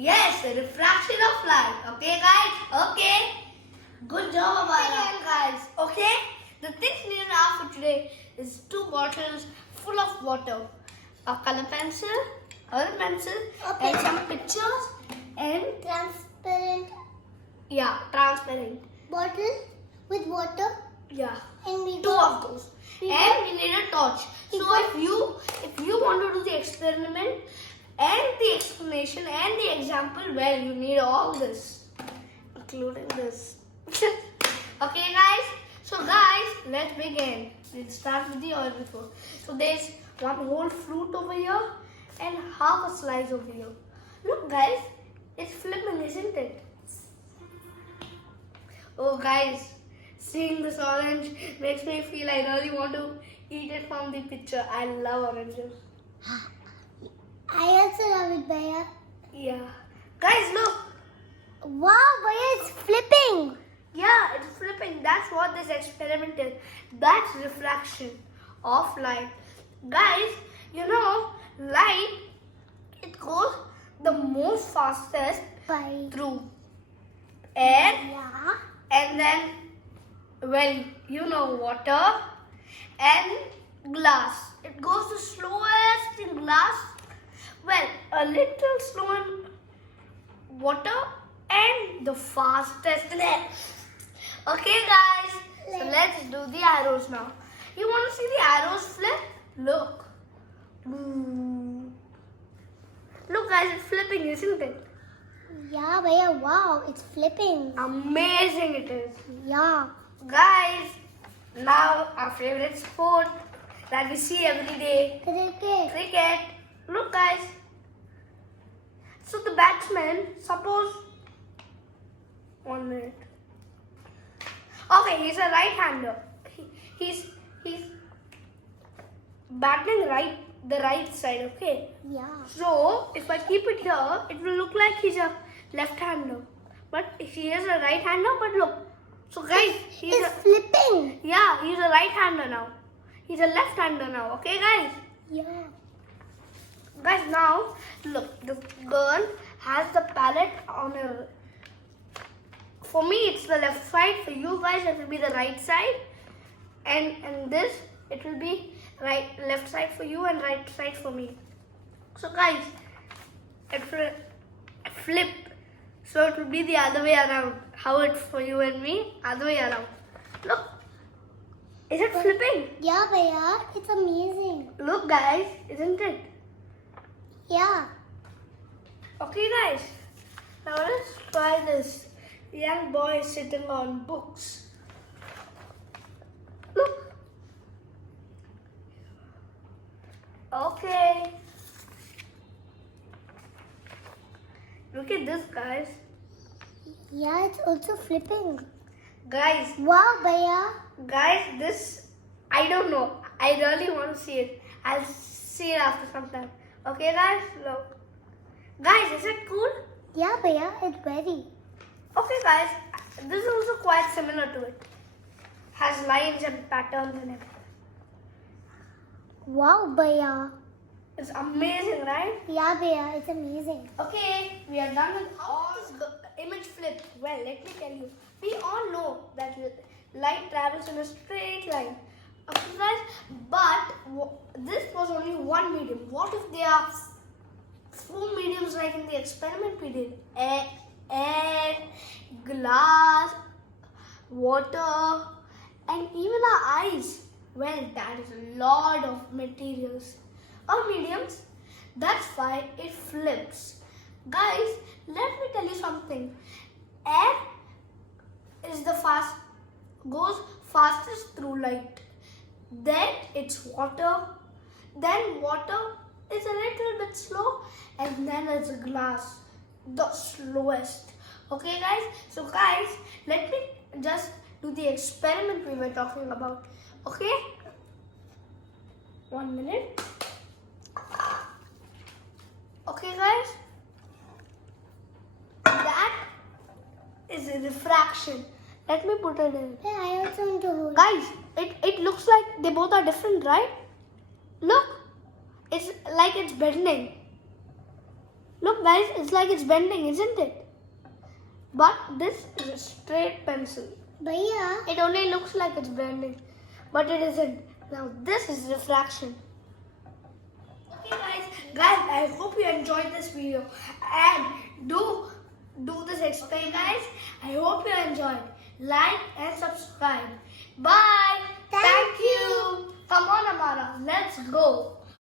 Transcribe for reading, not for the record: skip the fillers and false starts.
Yes, the refraction of light. Okay, guys? Okay. Good job, Amara. Guys, okay? The things we need now for today is 2 bottles full of water, a color pencil, and some pictures, and transparent bottle with water. Yeah, And we 2 of those. And we need a torch. So if you want to do the experiment and the explanation and the example, well, you need all this, including this. Okay, guys. So guys, let's begin. We'll start with the oil before. So there's one whole fruit over here and half a slice over here. Look, guys, it's flipping, isn't it? Oh, guys. Seeing this orange makes me feel I really want to eat it from the picture. I love oranges. I also love it, Bhaiya. Yeah. Guys, look. Wow, Bhaiya, it's flipping. Yeah, it's flipping. That's what this experiment is. That's refraction of light. Guys, you know, light, it goes the most fastest through air and then, well, you know, water and glass. It goes the slowest in glass, well, a little slow in water and the fastest in air. Okay, guys, so let's do the arrows now. You want to see the arrows flip? Look. Look, guys, it's flipping, isn't it? Yeah, Bhaiya, wow, it's flipping. Amazing it is. Yeah. Guys, now our favorite sport that we see every day. Cricket. Look, guys. So the batsman, suppose, 1 minute. Okay, he's a right-hander. He's batting the right side, okay? Yeah. So, if I keep it here, it will look like he's a left-hander. But he is a right-hander, but look. So guys, he's flipping. Yeah, he's a right-hander now. He's a left-hander now, okay guys? Yeah. Guys, now, look, the girl has the palette on her. For me, it's the left side. For you guys, it will be the right side. And this, it will be left side for you and right side for me. So guys, it will flip. So it will be the other way around. How it's for you and me, other way around. Look, is it flipping? Yeah, Bhaiya, it's amazing. Look guys, isn't it? Yeah. Okay guys, now let's try this. The young boy is sitting on books. Look. Okay. Look at this, guys. Yeah, it's also flipping. Guys. Wow, Bhaiya. Guys, this, I don't know. I really want to see it. I'll see it after some time. Okay, guys? Look. Guys, is it cool? Yeah, Bhaiya, it's very. Okay, guys. This is also quite similar to it. Has lines and patterns in it. Wow, Bhaiya. It's amazing, right? Yeah, Bhaiya, it's amazing. Okay, we are done with all the image flip. Well, let me tell you. We all know that light travels in a straight line. Okay, guys? But this was only one medium. What if there are 4 mediums like in the experiment we did? Air, glass, water, and even our eyes. Well, that is a lot of materials or mediums. That's why it flips. Guys, let me tell you something. Air is goes fastest through light. Then it's water. Then water is a little bit slow, and then it's glass, the slowest. Okay, guys? So, guys, let me just do the experiment we were talking about. Okay? 1 minute. Okay, guys? That is a refraction. Let me put it in. Yeah, I also want to hold. Guys, it looks like they both are different, right? Look. It's like it's bending. Look guys, it's like it's bending, isn't it? But this is a straight pencil. Bhaiya, It only looks like it's bending, but it isn't. Now this is refraction. Okay guys, I hope you enjoyed this video and do this explain guys. I hope you enjoyed. Like and subscribe. Bye. Thank you. Come on Amara, let's go.